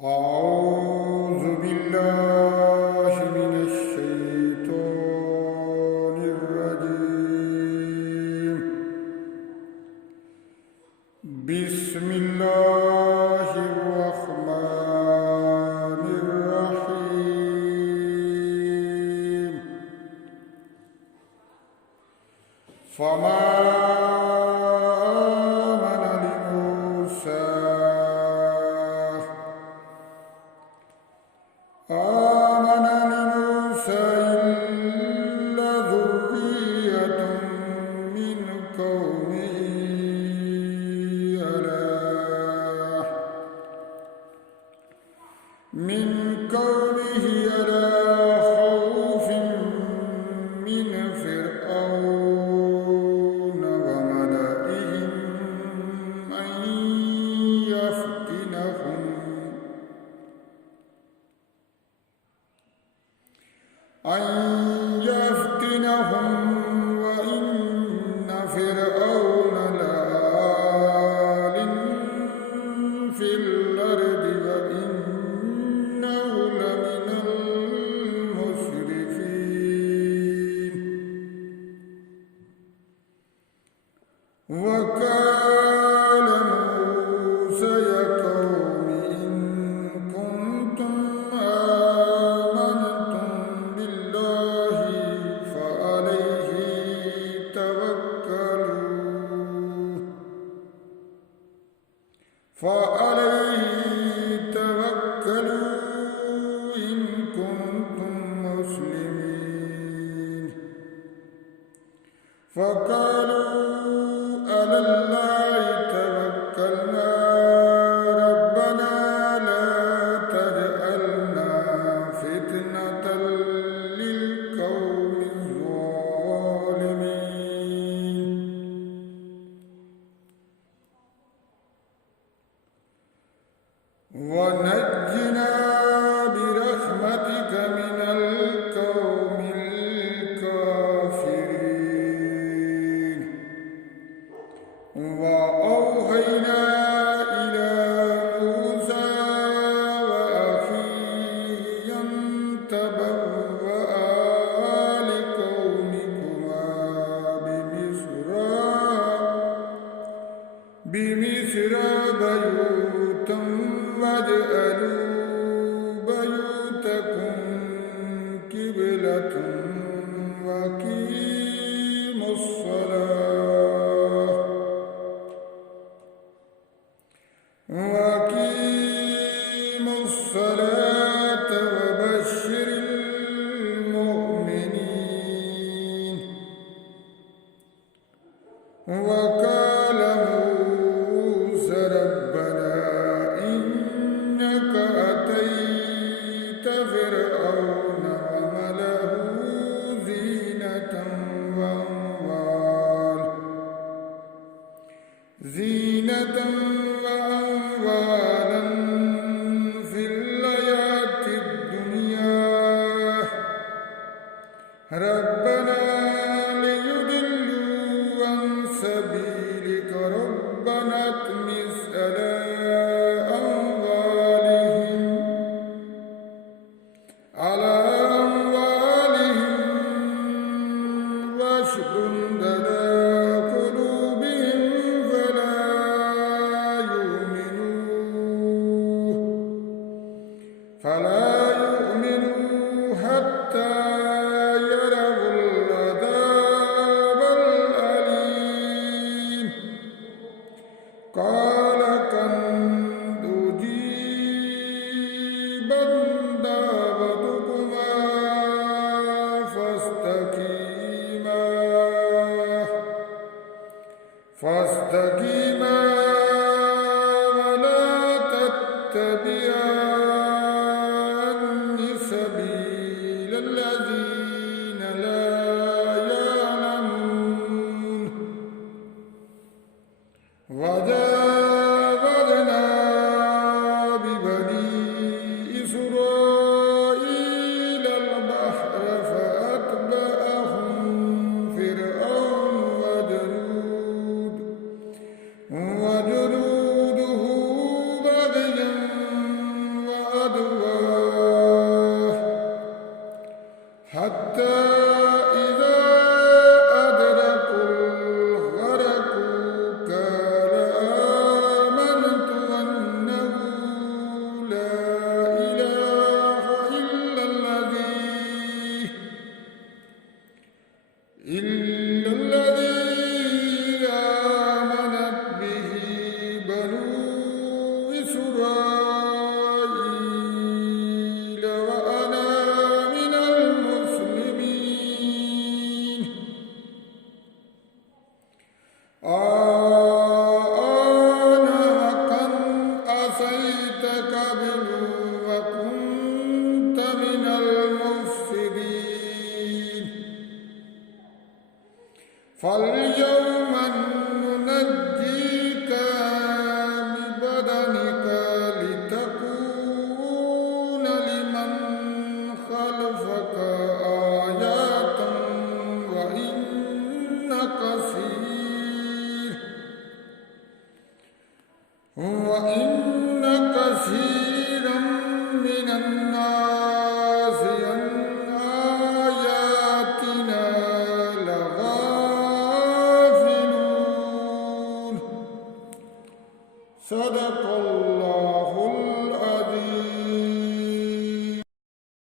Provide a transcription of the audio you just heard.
أعوذ بالله من الشيطان الرجيم. بسم الله الرحمن الرحيم. فما آمن لموسى إلا ذرية من قومه على خوف من فرعون وملئهم أن يفتنهم وإن فرعون لعال في الأرض وإنه لمن المسرفين. وقال موسى يا قوم إن كنتم فعليه توكلوا إن كنتم مسلمين. فقالوا على الله توكلنا ربنا لا تجعلنا فتنة للقوم الظالمين. ونجنا برحمتك من القوم الكافرين. وأوحينا إلى موسى وأخيه أن تبوأ لقومكما بمصر بيوتا واجعلوا بيوتكم قبلة وأقيموا الصلاة وبشر المؤمنين. وقال موسى ربنا إنك أتيت فرعون وملأه زينة وأموالا في الحياة الدنيا ربنا ليضلوا عن سبيلك ربنا اطمس على أموالهم واشدد على قلوبهم فلا يؤمنوا حتى يروا العذاب الأليم. قال قد أجيبت دعوتكما فاستقيما ولا تتبعان فاليوم ننجيك ببدنك لتكون لمن خلفك آية وإن كثيرا من الناس عن آياتنا لغافلون. صدق الله.